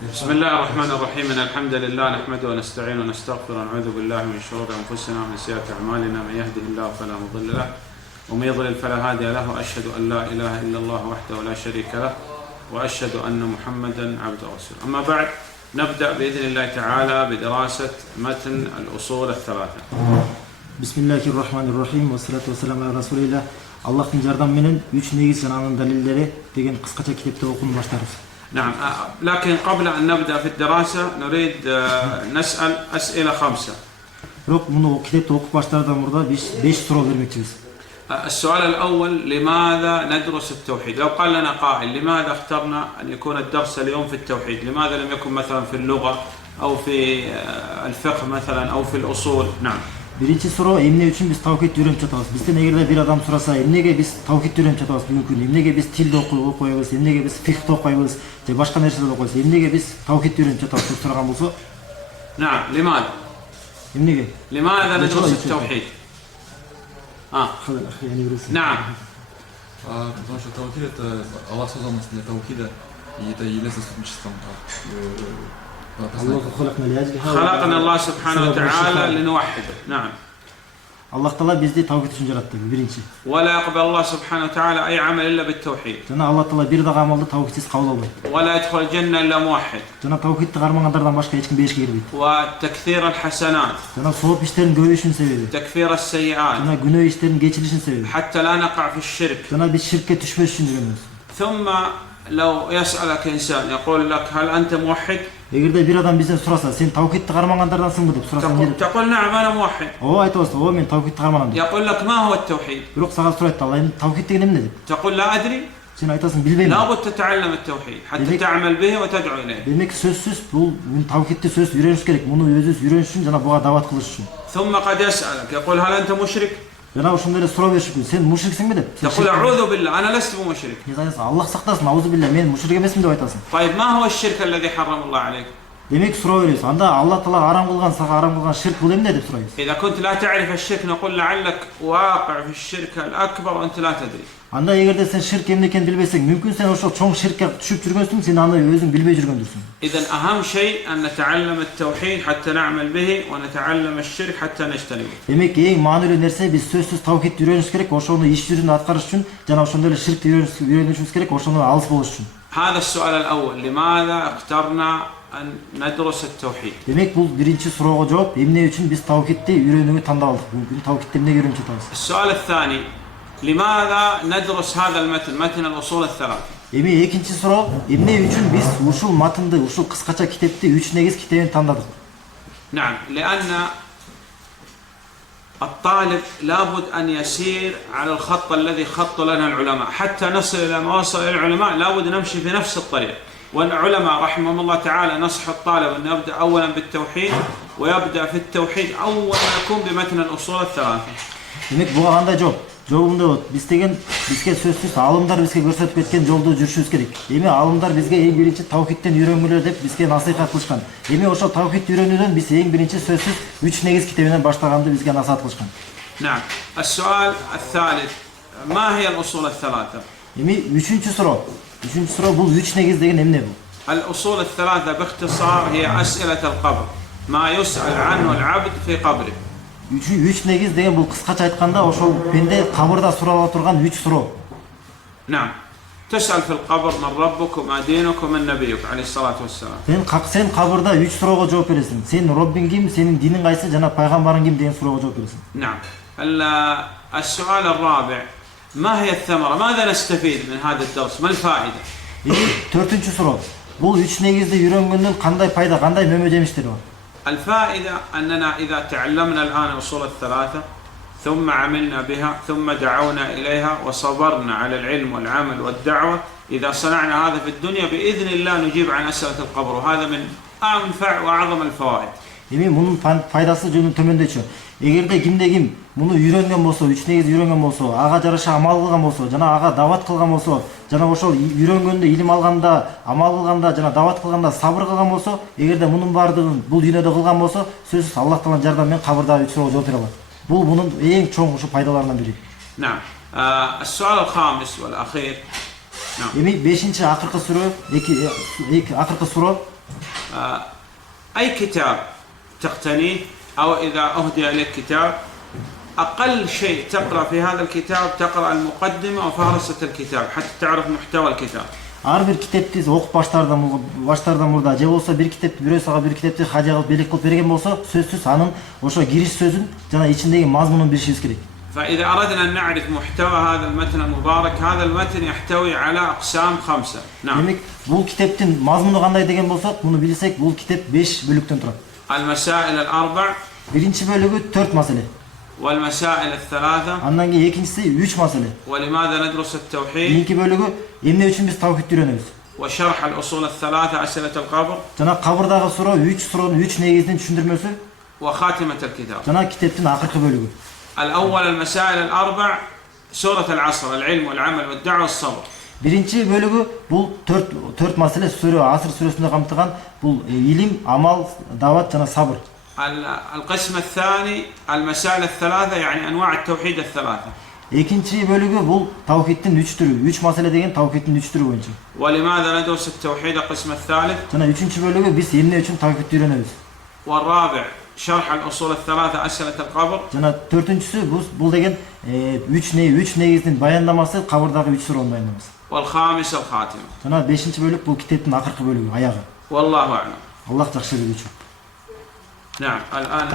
بسم الله الرحمن الرحيم. إن الحمد لله نحمده ونستعينه ونستغفره ونعوذ بالله من شرور أنفسنا ومن سيئات أعمالنا. من يهده الله فلا مضل له ومن يضلل فلا هادي له، وأشهد أن لا إله إلا الله وحده لا شريك له، وأشهد أن محمدا عبده ورسوله. أما بعد، نبدأ بإذن الله تعالى بدراسة متن الأصول الثلاثة. بسم الله الرحمن الرحيم والصلاة والسلام على رسول الله. Allah'ın jardamı menен 3 негиз жана анын далилдери деген кыскача китепти окууну баштарбыз. نعم، لكن قبل أن نبدأ في الدراسة نريد نسأل أسئلة 5. Бирок муну китепти окуп баштаардан мурда биз 5 суроо бермекчибиз. السؤال الأول: لماذا ندرس التوحيد؟ لو قال لنا قائل لماذا اخترنا أن يكون الدرس اليوم في التوحيد؟ لماذا لم يكن مثلا في اللغة أو في الفقه مثلا أو في الأصول؟ نعم. Birinchi суроо: эмне үчүн биз тавхидти үйрөнүп жатабыз? Бизден эгерде бир адам сураса, эмнеге биз тавхидти үйрөнүп жатабыз бүгүнкү күндө? Эмнеге биз тилди окуйбыз? Эмнеге биз фикхти окуйбыз? Же башка нерселерди окуйбуз? Эмнеге биз тавхидти үйрөнүп жатабыз деп сураган болсо? نعم، لماذا؟ Эмнеге? لماذا ندرس التوحيد؟ نعم. Потому что таухид — это осознанность для таухида, и это является сотрудничеством. خلقنا الله سبحانه وتعالى لنوحده. نعم. Allah Taala bizди tavhid үчүн жаратты, биринчи. ولا يقبل الله سبحانه وتعالى أي عمل إلا بالتوحيد. Жана Allah Taala бир дагы амалды тавхидсиз кабыл албайт. ولا يدخل الجنة إلا موحد. Жана тавхидти кармагандардан башка эч ким бешикке кирбейт. وتكثير الحسنات. Жана сооп иштердин көбөйүшүнүн себеби. تكفير السيئات. Жана күнөө иштердин кечирилишинин себеби. حتى لا نقع في الشرك. Жана биз ширкке түшпөш үчүн үйрөнөбүз. ثم لو يسألك إنسان يقول لك هل أنت موحد؟ Эгерде бир адам бизден сураса, сен тавхидти кармагандардансыңбы деп сураса, تقول نعم أنا موحد. ооба айтабыз, ооба мен тавхидти карманам деп. يقول لك ما هو التوحيد؟ Бирок сага сурайт, ал эми тавхид деген эмне деп. تقول لا أدري. Сен айтасың, билбейм. لابد تتعلم التوحيد حتى تعمل به وتدعو إليه. Демек сөзсүз бул тавхидти сөз үйрөнүш керек. Муну өзүбүз үйрөнүш үчүн жана буга дават кылыш үчүн. ثم قد يسألك يقول هل أنت مشرك؟ Жана ошондой эле суроо бериши мүмкүн. Сен мушриксиңби деп. تقول أعوذ بالله أنا لست بمشرك. Аллах сактасын, аузу билля, мен мушрик эмесмин деп айтасың. طيب ما هو الشرك الذي حرم الله عليك؟ Демек суроо беребиз. Анда Аллах Таала арам кылган, сага арам кылган ширк бул эмне деп сурайбыз. إذا كنت لا تعرف الشرك نقول لعلك واقع في الشرك الأكبر وأنت لا تدري. Анда эгерде сен ширк эмне экенин билбесең, мүмкүн сен ошол чоң ширкке түшүп жүргөнсүң, сен аны өзүң билбей жүргөндүрсүң. إذا أهم شيء أن نتعلم التوحيد حتى نعمل به ونتعلم الشرك حتى نجتنبه. Демек эң маанилүү нерсе биз сөзсүз тавхидти үйрөнүш керек, ошону иш жүзүндө аткарыш үчүн жана ошондой эле ширкти үйрөнүшүбүз керек, ошондон алыс болуш үчүн. هذا السؤال الأول: لماذا اخترنا أن ندرس التوحيد؟ Демек бул биринчи суроого жооп, эмне үчүн биз тавхидти үйрөнүүгө тандап алдык? Бүгүн тавхидти эмнеге үйрөнүп жатабыз? السؤال الثاني: لماذا ندرس هذا المتن، متن الأصول الثلاثة؟ Эми экинчи суроо: эмне үчүн биз ушул матынды, ушул кыскача китепти 3 негиз китебин тандадык? نعم، لأن الطالب لابد أن يسير على الخط الذي خط لنا العلماء حتى نصل إلى ما وصل إلى العلماء. لابد نمشي في نفس الطريق، والعلماء رحمهم الله تعالى نصح الطالب أن يبدأ أولا بالتوحيد، ويبدأ في التوحيد أول ما يكون بمتن الأصول الثلاثة. Демек буга кандай жооп? Жообунда бизге сөзсүз алымдар бизге көрсөтүп кеткен жолду жүрүшүбүз керек. Эми алымдар бизге эң биринчи тавхидтен үйрөнгүлөр деп бизге насихат кылышкан. Эми ошол тавхидти үйрөнүүдөн биз эң биринчи сөзсүз 3 негиз китебинен баштаганды бизге насихат кылышкан. نعم. السؤال الثالث: ما هي الأصول الثلاثة؟ Эми үчүнчү суроо бул 3 негиз деген эмне бул? الأصول الثلاثة باختصار هي أسئلة القبر، ما يسأل عنه العبد في قبره. 3 негиз деген бул кыскача айтканда ошол пенде кабырда сурала турган 3 суроо. نعم. تسأل في القبر من ربك وما دينك ومن نبيك عليه الصلاة والسلام. Сен кабырда 3 суроого жооп бересиң. Сен Роббиң ким, сенин диниң кайсы жана пайгамбарың ким деген суроого жооп бересиң. نعم. السؤال الرابع: ما هي الثمرة؟ ماذا نستفيد من هذا الدرس؟ ما الفائدة؟ Төртүнчү суроо. Бул 3 негизди үйрөнгөндөн кандай пайда, кандай мөмө жемиштери бар? الفائدة أننا إذا تعلمنا الآن الأصول الثلاثة ثم عملنا بها ثم دعونا إليها وصبرنا على العلم والعمل والدعوة، إذا صنعنا هذا في الدنيا بإذن الله نجيب عن أسئلة القبر، وهذا من أنفع وأعظم الفوائد. Эми мунун пайдасы жөнү төмөндөчү. Эгерде ким муну үйрөнгөн болсо, 3 негиз үйрөнгөн болсо, ага жараша амал кылган болсо, жана ага дават кылган болсо, жана ошол үйрөнгөндө, илим алганда, амал кылганда, жана дават кылганда сабыр кылган болсо, эгерде мунун баардыгын бул дүйнөдө кылган болсо, сөзсүз Аллах Тааланын жардамы менен кабырда 3 суроого жооп бере алат. Бул мунун эң чоң ушу пайдаларынан бири. نعم. السؤال الخامس والأخير: Эми 5-чи акыркы суроо, эки акыркы суроо. أي كتاب تقتنيه أو إذا أهدي إليك كتاب أقل شيء تقرأ في هذا الكتاب تقرأ المقدمة وفهرسة الكتاب حتى تعرف محتوى الكتاب. Ар бир китепти окуп баштардан мурда же болсо бир китепти бирөө сага бир китепти хажа кылып белек кылып берген болсо сөзсүз анын ошо кириш сөзүн жана ичиндеги мазмунун билишибиз керек. فإذا أردنا أن نعرف محتوى هذا المتن المبارك هذا المتن يحتوي على أقسام 5. نعم. Демек, бул китептин мазмуну кандай деген болсок, муну билсек, бул китеп 5 бөлүктөн турат. المسائل الأربع. Биринчи бөлүгү 4 маселе. والمسائل الثلاثة. Андан кийин экинчиси 3 маселе. ولماذا ندرس التوحيد. Кийинки бөлүгү эмне үчүн биз тавхидти үйрөнөбүз. وشرح الأصول الثلاثة أسئلة القبر. Жана кабырдагы суроо 3 суроонун 3 негизин түшүндүрмөсү. وخاتمة الكتاب. Жана китептин акыркы бөлүгү. الأول المسائل الأربع سورة العصر العلم والعمل والدعوة والصبر. Биринчи бөлүгү бул 4 маселе сүрө Аср сүрөсүндө камтылган бул илим, амал, дават жана сабыр. القسم الثاني المسائل الثلاثة يعني أنواع التوحيد الثلاثة. Экинчи бөлүгү бул тавхидтин 3 түрү, 3 маселе деген тавхидтин 3 түрү боюнча. ولماذا ندرس التوحيد القسم الثالث. Жана 3-чү бөлүгү биз эмне үчүн тавхидти үйрөнөбүз. والرابع شرح الأصول الثلاثة أسئلة القبر. Жана 4-чүсү бул деген 3 негиздин баяндамасы, кабырдагы 3 суроонун баяндамасы. والخامس الخاتمة. Жана 5-чи бөлүк бул китептин акыркы бөлүгү, аягы. والله أعلم. Аллах жакшы билүүчү. نعم الآن